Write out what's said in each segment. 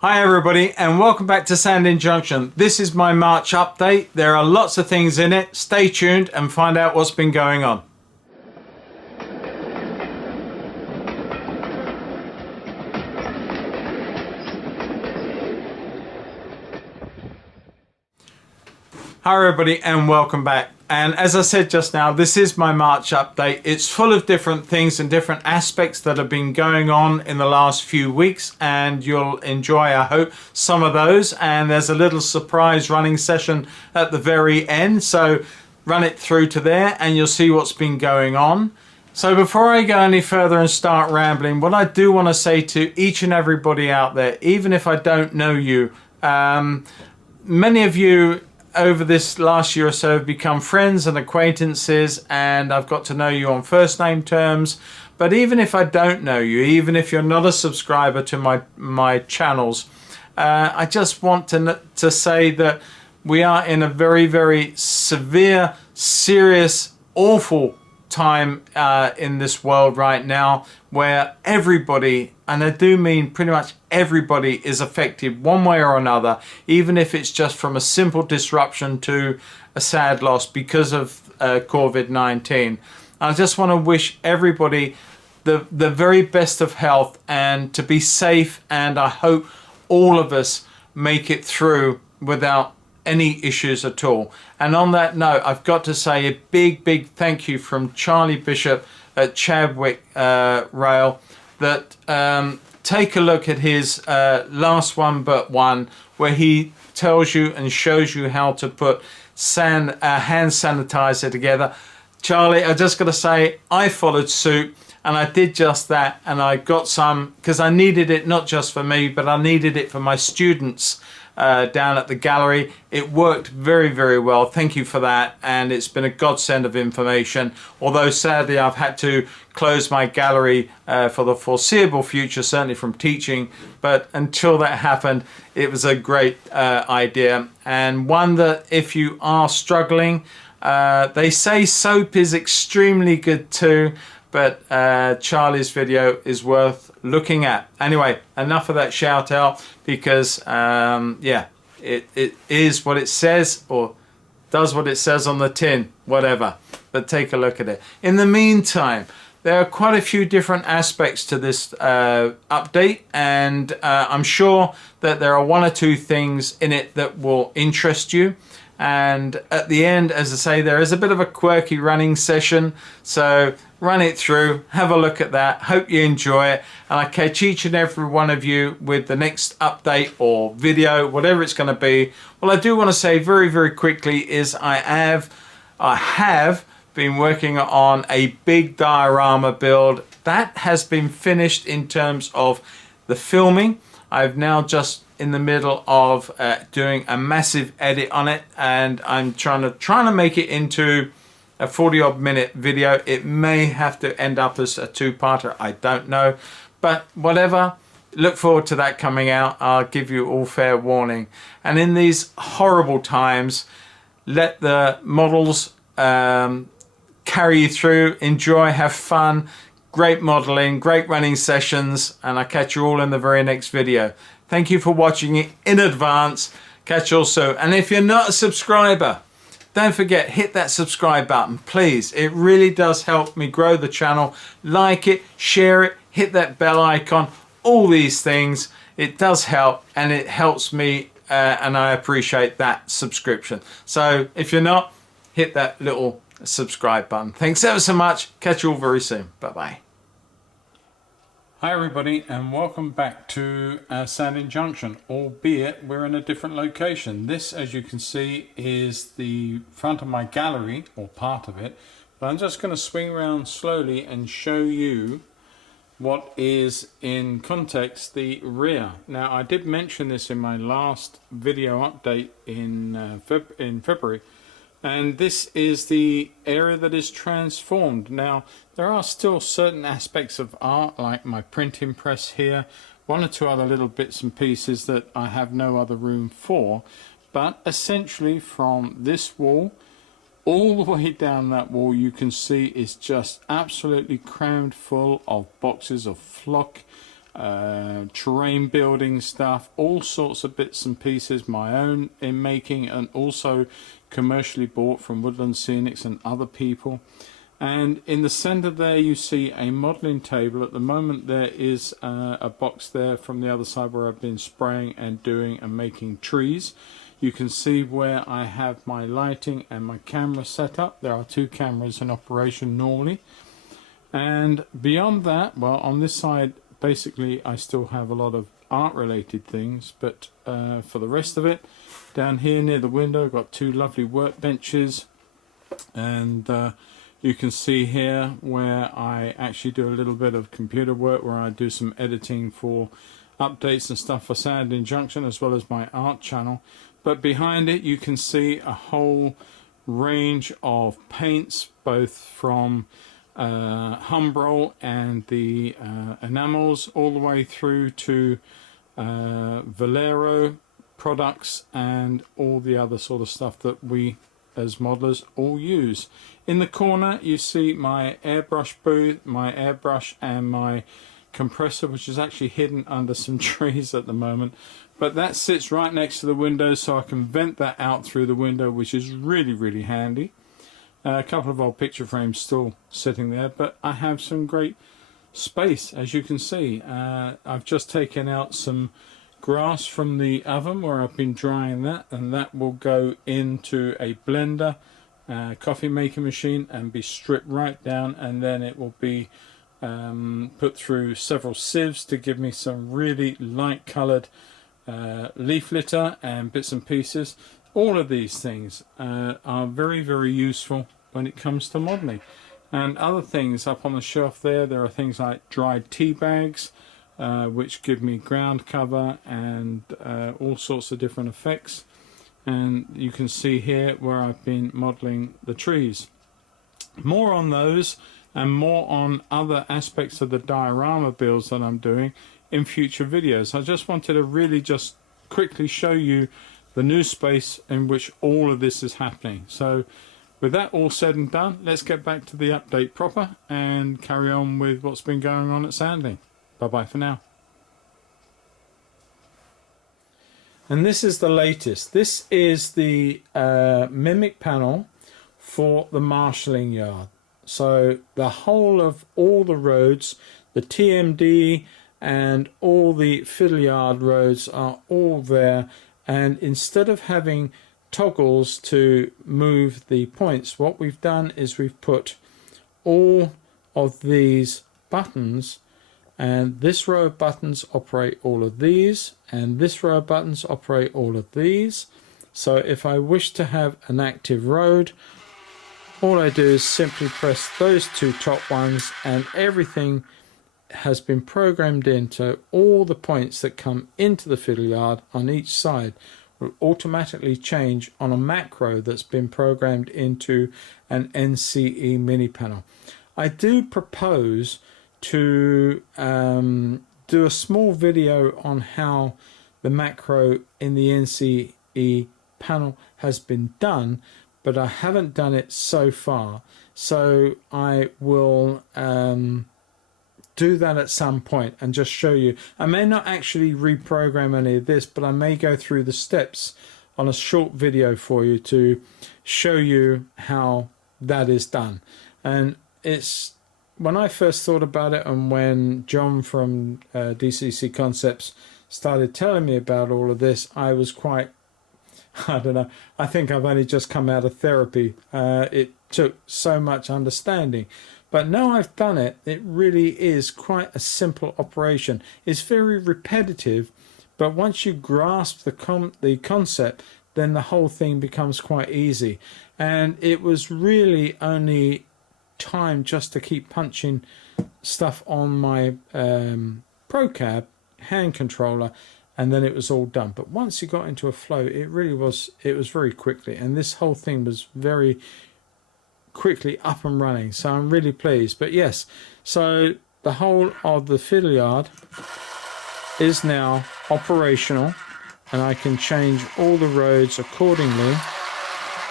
Hi everybody and welcome back to Sandling Junction. This is my March update. There are lots of things in it. Stay tuned and find out what's been going on. Hi everybody and welcome back. And as I said just now, this is my March update. It's full of different things and different aspects that have been going on in the last few weeks, and you'll enjoy, I hope, some of those. And there's a little surprise running session at the very end, so run it through to there and you'll see what's been going on. So before I go any further and start rambling, what I do want to say to each and everybody out there, even if I don't know you, many of you over this last year or so have become friends and acquaintances, and I've got to know you on first name terms. But even if I don't know you, even if you're not a subscriber to my channels, I just want to say that we are in a very, very severe, serious, awful time in this world right now, where everybody, and I do mean pretty much everybody, is affected one way or another, even if it's just from a simple disruption to a sad loss because of COVID-19. I just want to wish everybody the very best of health and to be safe, and I hope all of us make it through without any issues at all. And on that note, I've got to say a big thank you from Charlie Bishop at Chadwick Rail, that take a look at his last one but one, where he tells you and shows you how to put hand sanitizer together. Charlie, I just got to say, I followed suit and I did just that, and I got some because I needed it, not just for me, but I needed it for my students down at the gallery. It worked very well. Thank you for that, and it's been a godsend of information, although sadly I've had to close my gallery for the foreseeable future, certainly from teaching, but until that happened it was a great idea, and one that if you are struggling, they say soap is extremely good too, but Charlie's video is worth looking at. Anyway, enough of that shout out, because yeah, it is what it says, or does what it says on the tin, whatever, but take a look at it. In the meantime, there are quite a few different aspects to this update, and I'm sure that there are one or two things in it that will interest you. And at the end, as I say, there is a bit of a quirky running session, so run it through, have a look at that, hope you enjoy it, and I catch each and every one of you with the next update or video, whatever it's going to be. Well, I do want to say very quickly is I have been working on a big diorama build that has been finished in terms of the filming. I've now just in the middle of doing a massive edit on it, and I'm trying to make it into a 40-odd minute video. It may have to end up as a two-parter, I don't know, but whatever. Look forward to that coming out. I'll give you all fair warning. And in these horrible times, let the models carry you through, enjoy, have fun, great modeling, great running sessions, and I'll catch you all in the very next video. Thank you for watching it in advance. Catch you all soon. And if you're not a subscriber, don't forget, hit that subscribe button, please. It really does help me grow the channel. Like it, share it, hit that bell icon, all these things. It does help, and it helps me, and I appreciate that subscription. So if you're not, hit that little subscribe button. Thanks ever so much. Catch you all very soon. Bye-bye. Hi everybody and welcome back to Sandling Junction, albeit we're in a different location. This, as you can see, is the front of my gallery, or part of it, but I'm just going to swing around slowly and show you what is in context the rear. Now, I did mention this in my last video update in February, and this is the area that is transformed. Now, there are still certain aspects of art, like my printing press here, one or two other little bits and pieces that I have no other room for, but essentially from this wall all the way down that wall, you can see is just absolutely crammed full of boxes of flock terrain building stuff, all sorts of bits and pieces, my own in making, and also commercially bought from Woodland Scenics and other people. And in the center there you see a modeling table. At the moment there is a box there from the other side where I've been spraying and doing and making trees. You can see where I have my lighting and my camera set up. There are 2 cameras in operation normally. And beyond that, well, on this side basically I still have a lot of art related things, but for the rest of it, down here near the window I've got 2 lovely workbenches, and you can see here where I actually do a little bit of computer work, where I do some editing for updates and stuff for Sandling Junction as well as my art channel. But behind it you can see a whole range of paints, both from Humbrol and the enamels all the way through to Valero products and all the other sort of stuff that we as modelers all use. In the corner you see my airbrush booth, my airbrush and my compressor, which is actually hidden under some trees at the moment, but that sits right next to the window, so I can vent that out through the window, which is really handy. A couple of old picture frames still sitting there, but I have some great space, as you can see. I've just taken out some grass from the oven where I've been drying that, and that will go into a blender, coffee making machine, and be stripped right down, and then it will be put through several sieves to give me some really light coloured leaf litter and bits and pieces. All of these things are very useful when it comes to modelling. And other things up on the shelf there are things like dried tea bags, which give me ground cover and all sorts of different effects. And you can see here where I've been modelling the trees. More on those and more on other aspects of the diorama builds that I'm doing in future videos. I just wanted to really just quickly show you the new space in which all of this is happening. So with that all said and done, let's get back to the update proper and carry on with what's been going on at Sandling. Bye bye for now. And this is the latest. This is the mimic panel for the marshalling yard. So the whole of all the roads, the TMD and all the Fiddle yard roads are all there. And instead of having toggles to move the points, what we've done is we've put all of these buttons, and this row of buttons operate all of these, and this row of buttons operate all of these. So if I wish to have an active road, all I do is simply press those 2 top ones, and everything has been programmed into all the points that come into the Fiddle yard on each side will automatically change on a macro that's been programmed into an NCE mini panel. I do propose to do a small video on how the macro in the NCE panel has been done, but I haven't done it so far, so I will do that at some point and just show you. I may not actually reprogram any of this, but I may go through the steps on a short video for you to show you how that is done. And it's, when I first thought about it, and when John from DCC Concepts started telling me about all of this, I was quite, I don't know, I think I've only just come out of therapy. It took so much understanding. But now I've done it, it really is quite a simple operation. It's very repetitive, but once you grasp the concept, then the whole thing becomes quite easy. And it was really only time just to keep punching stuff on my ProCab hand controller, and then it was all done. But once you got into a flow, it was very quickly, and this whole thing was very quickly up and running, so I'm really pleased. But yes, so the whole of the Fiddle yard is now operational, and I can change all the roads accordingly.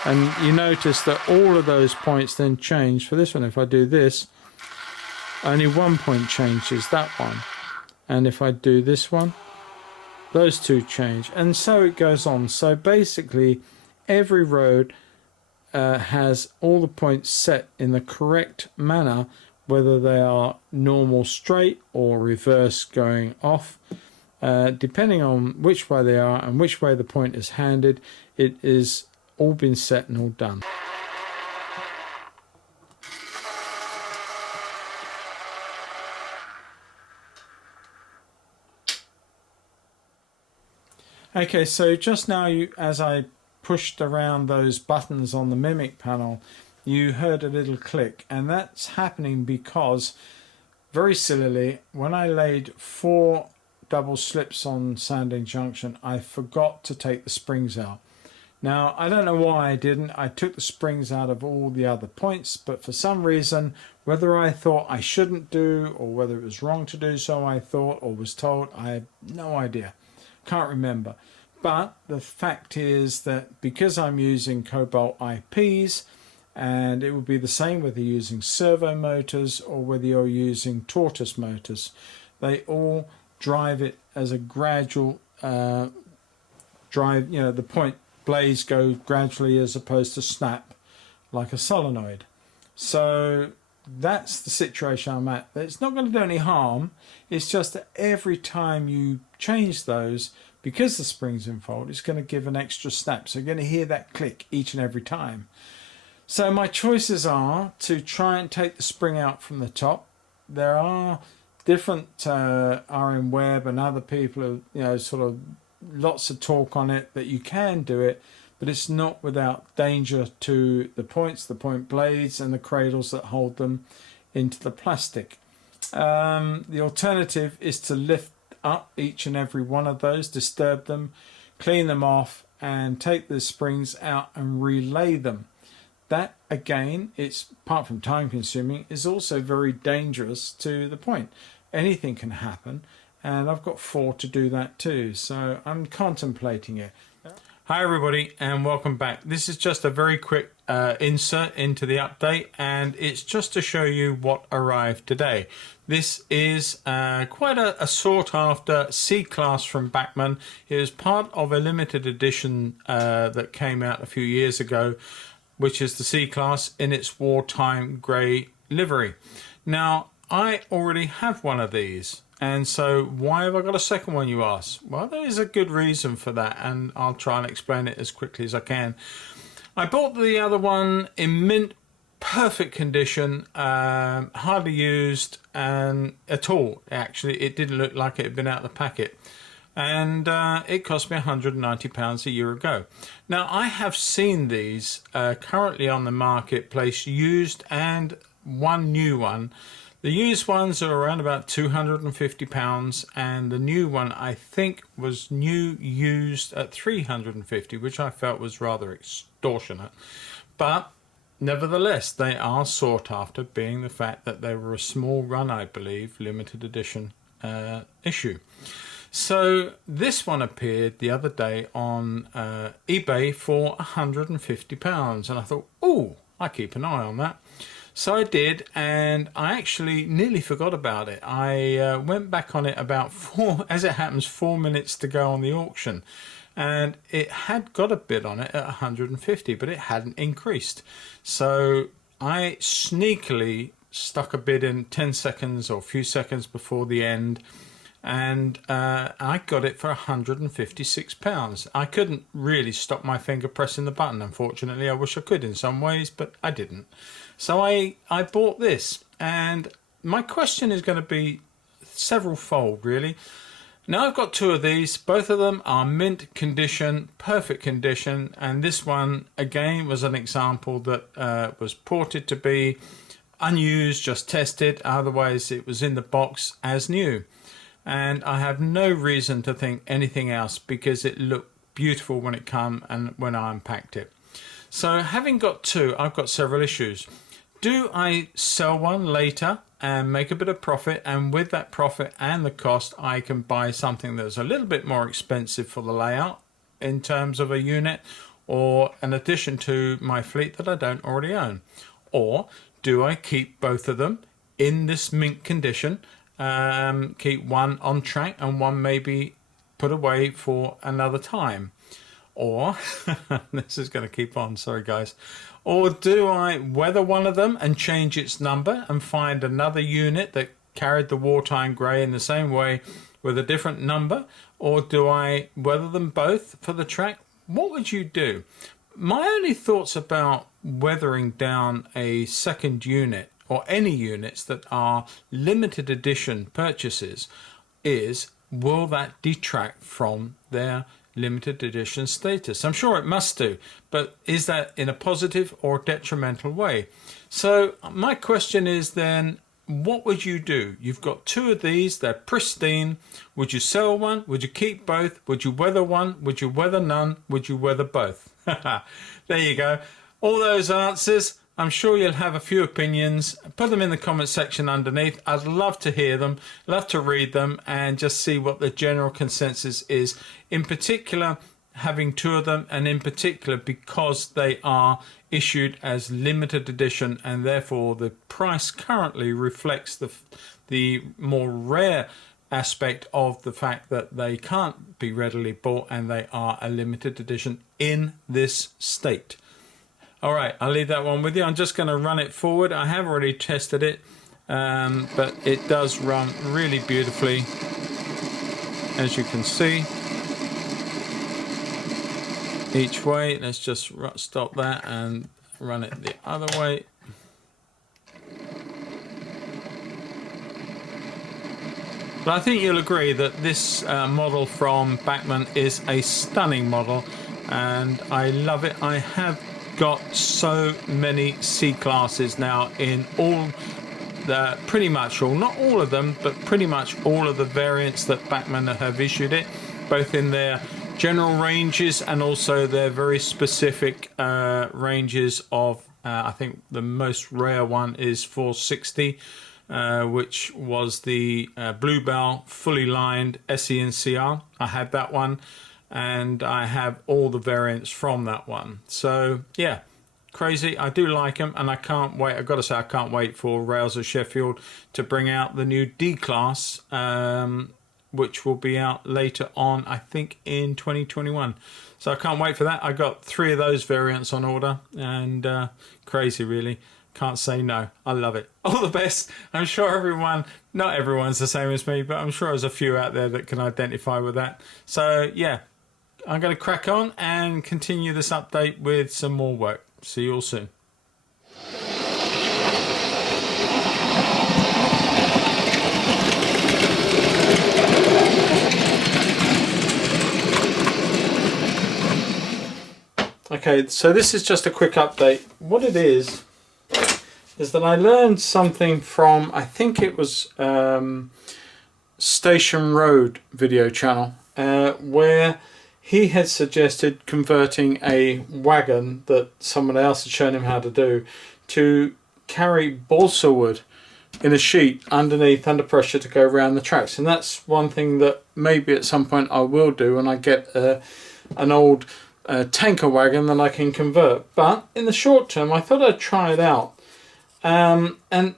And you notice that all of those points then change. For this one, if I do this, only one point changes, that one. And if I do this one, those two change, and so it goes on. So basically every road has all the points set in the correct manner, whether they are normal straight or reverse going off. Depending on which way they are and which way the point is handed, it is all been set and all done. Okay, so just now, as I pushed around those buttons on the Mimic panel, you heard a little click, and that's happening because, very sillily, when I laid 4 double slips on Sandling Junction, I forgot to take the springs out. Now, I don't know why I didn't. I took the springs out of all the other points, but for some reason, whether I thought I shouldn't do or whether it was wrong to do so, I thought or was told, I have no idea. Can't remember. But the fact is that because I'm using Cobalt IPs, and it would be the same whether you're using servo motors or whether you're using tortoise motors, they all drive it as a gradual drive. You know, the point blades go gradually as opposed to snap like a solenoid. So that's the situation I'm at. It's not going to do any harm. It's just that every time you change those, because the spring's involved, it's going to give an extra snap. So you're going to hear that click each and every time. So my choices are to try and take the spring out from the top. There are different RM Webb and other people, sort of lots of talk on it that you can do it, but it's not without danger to the points, the point blades, and the cradles that hold them into the plastic. The alternative is to lift up each and every one of those, disturb them, clean them off, and take the springs out and relay them. That, again, it's apart from time consuming, is also very dangerous to the point. Anything can happen, and I've got 4 to do that too, so I'm contemplating it. Hi everybody, and welcome back. This is just a very quick insert into the update, and it's just to show you what arrived today. This is quite a sought after C-Class from Bachmann. It was part of a limited edition that came out a few years ago, which is the C-Class in its wartime grey livery. Now, I already have one of these, and so why have I got a second one, you ask? Well, there is a good reason for that, and I'll try and explain it as quickly as I can. I bought the other one in mint perfect condition, hardly used and at all. Actually, it didn't look like it had been out of the packet, and it cost me £190 a year ago. Now, I have seen these currently on the marketplace, used, and one new one. The used ones are around about £250, and the new one I think was new used at £350, which I felt was rather extortionate. But nevertheless, they are sought after, being the fact that they were a small run, I believe, limited edition issue. So this one appeared the other day on eBay for £150, and I thought, oh, I keep an eye on that. So I did, and I actually nearly forgot about it. I went back on it about 4 minutes to go on the auction, and it had got a bid on it at 150, but it hadn't increased. So I sneakily stuck a bid in 10 seconds or a few seconds before the end, and I got it for £156. I couldn't really stop my finger pressing the button, unfortunately. I wish I could in some ways, but I didn't. So I bought this, and my question is going to be several-fold, really. Now I've got 2 of these. Both of them are mint condition, perfect condition, and this one, again, was an example that was ported to be unused, just tested. Otherwise, it was in the box as new. And I have no reason to think anything else because it looked beautiful when it came and when I unpacked it. So having got 2, I've got several issues. Do I sell one later and make a bit of profit, and with that profit and the cost I can buy something that's a little bit more expensive for the layout in terms of a unit or an addition to my fleet that I don't already own? Or do I keep both of them in this mint condition keep one on track and one maybe put away for another time? Or, this is going to keep on, sorry guys. Or do I weather one of them and change its number and find another unit that carried the wartime grey in the same way with a different number? Or do I weather them both for the track? What would you do? My only thoughts about weathering down a second unit or any units that are limited edition purchases is, will that detract from their limited edition status? I'm sure it must do, but is that in a positive or detrimental way? So my question is then, what would you do? You've got two of these, they're pristine. Would you sell one? Would you keep both? Would you weather one? Would you weather none? Would you weather both? There you go. All those answers. I'm sure you'll have a few opinions. Put them in the comment section underneath. I'd love to hear them, love to read them, and just see what the general consensus is. In particular, having two of them, and in particular because they are issued as limited edition, and therefore the price currently reflects the more rare aspect of the fact that they can't be readily bought and they are a limited edition in this state. All right, I'll leave that one with you. I'm just going to run it forward. I have already tested it, but it does run really beautifully, as you can see. Each way, let's just stop that and run it the other way. But I think you'll agree that this model from Bachmann is a stunning model, and I love it. I have got so many C classes now in all the, pretty much all, not all of them, but pretty much all of the variants that Bachmann have issued it, both in their general ranges and also their very specific ranges of, I think the most rare one is 460, which was the Bluebell fully lined SE&CR. I had that one, and I have all the variants from that one. So yeah, crazy. I do like them, and I can't wait. I've got to say, I can't wait for Rails of Sheffield to bring out the new D class, which will be out later on, I think in 2021. So I can't wait for that. I got 3 of those variants on order, and crazy really. Can't say no. I love it. All the best. I'm sure everyone, not everyone's the same as me, but I'm sure there's a few out there that can identify with that. So yeah, I'm going to crack on and continue this update with some more work. See you all soon. Okay, so this is just a quick update. What it is that I learned something from, I think it was Station Road video channel, where he had suggested converting a wagon that someone else had shown him how to do to carry balsa wood in a sheet underneath under pressure to go around the tracks. And that's one thing that maybe at some point I will do when I get an old tanker wagon that I can convert. But in the short term, I thought I'd try it out. And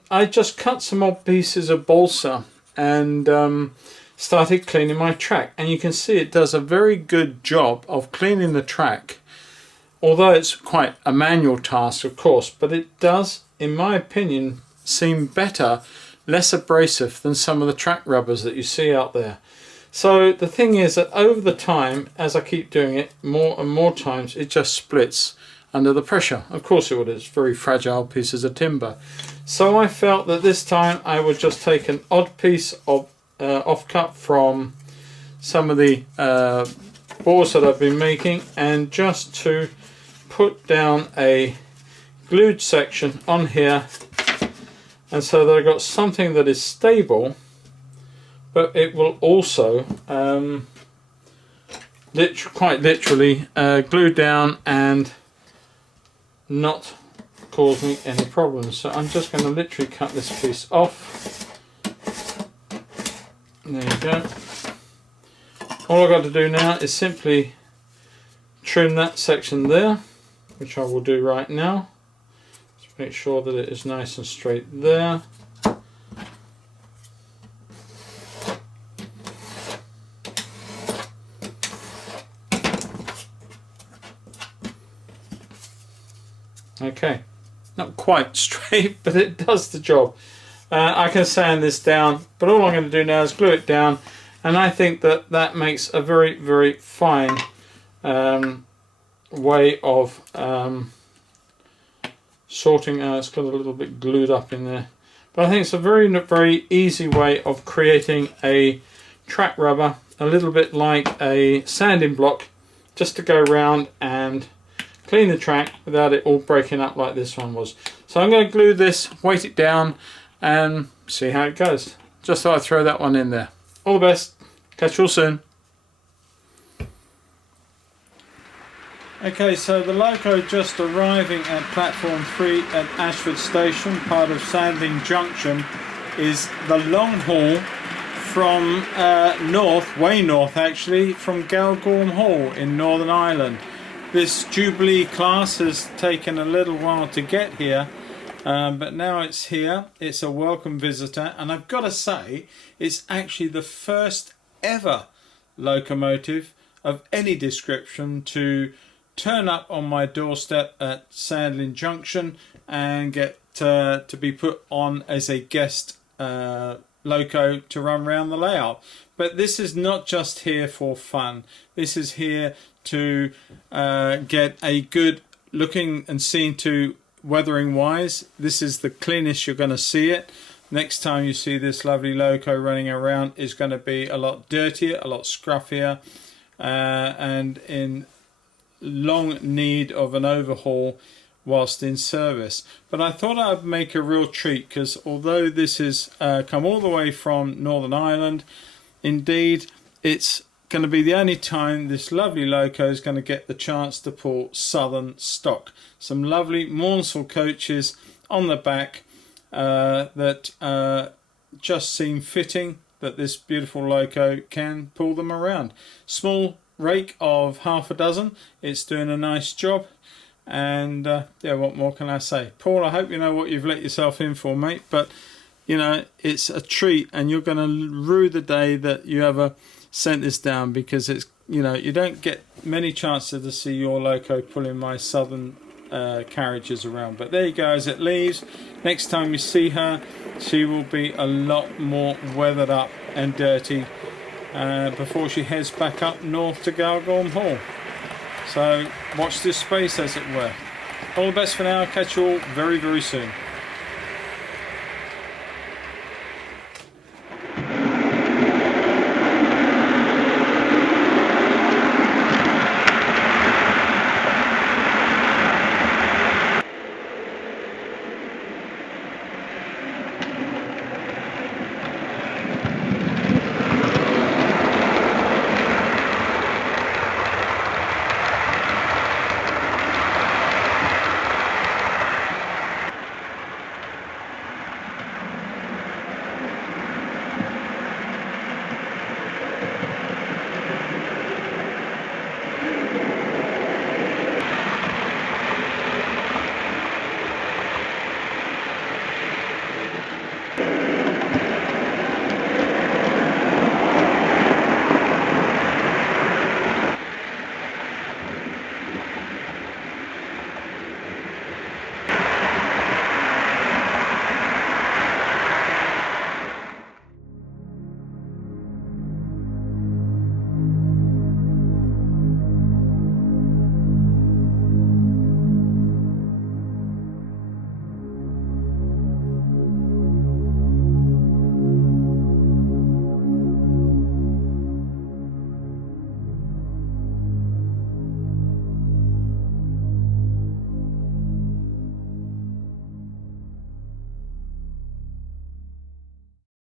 I just cut some odd pieces of balsa and started cleaning my track, and you can see it does a very good job of cleaning the track, although it's quite a manual task of course, but it does, in my opinion, seem better, less abrasive than some of the track rubbers that you see out there. So the thing is that over the time, as I keep doing it more and more times, it just splits under the pressure. Of course it would, it's very fragile pieces of timber. So I felt that this time I would just take an odd piece of offcut from some of the boards that I've been making, and just to put down a glued section on here, and so that I've got something that is stable, but it will also quite literally glue down and not cause me any problems. So I'm just going to literally cut this piece off. There you go. All I've got to do now is simply trim that section there, which I will do right now. Just make sure that it is nice and straight there. Okay, not quite straight, but it does the job. I can sand this down, but all I'm going to do now is glue it down, and I think that that makes a very, very fine way of sorting out. It's got a little bit glued up in there, but I think it's a very, very easy way of creating a track rubber, a little bit like a sanding block, just to go around and clean the track without it all breaking up like this one was. So I'm going to glue this, weight it down, and see how it goes. Just thought I'd throw that one in there. All the best. Catch you all soon. Okay, so the loco just arriving at platform 3 at Ashford Station, part of Sandling Junction, is the long haul from north, way north actually, from Galgorm Hall in Northern Ireland. This Jubilee class has taken a little while to get here, but now it's here. It's a welcome visitor, and I've got to say it's actually the first ever locomotive of any description to turn up on my doorstep at Sandling Junction and get to be put on as a guest loco to run around the layout. But this is not just here for fun. This is here to get a good looking and seen to weathering wise. This is the cleanest you're going to see it. Next time you see this lovely loco running around is going to be a lot dirtier, a lot scruffier, and in long need of an overhaul whilst in service. But I thought I'd make a real treat, because although this is come all the way from Northern Ireland, indeed it's going to be the only time this lovely loco is going to get the chance to pull southern stock. Some lovely Mornsel coaches on the back that just seem fitting that this beautiful loco can pull them around. Small rake of half a dozen. It's doing a nice job, and yeah, what more can I say? Paul, I hope you know what you've let yourself in for, mate, but you know, it's a treat, and you're going to rue the day that you ever sent this down, because it's, you know, you don't get many chances to see your loco pulling my southern carriages around. But there you go, as it leaves. Next time you see her, she will be a lot more weathered up and dirty before she heads back up north to Galgorm Hall. So watch this space, as it were. All the best for now. Catch you all very, very soon.